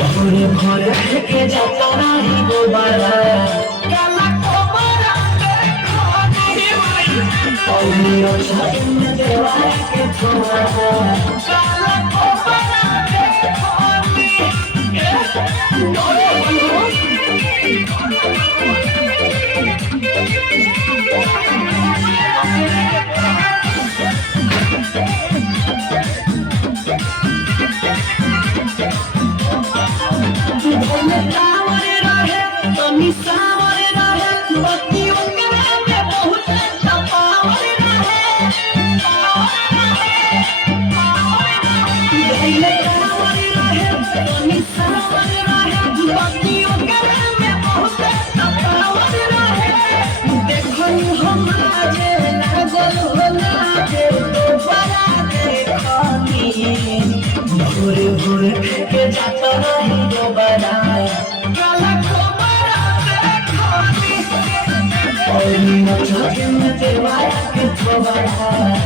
ঘরে ঘরে থেকে যাতা নাই গোবারা কালা কোমরা অন্য ছাড়ুন দেওয়াকে ছোড়া কালা কোমরা सावर रहे बत्तियों के में बहुत पावर रहे धैले सावर रहे तनी सावर रहे बत्तियों के में बहुत पावर रहे देखो हम जे लागल होला जे तो बड़ा देखनी भोरे भोरे के जाता रही दोबारा Only no talking with the wire,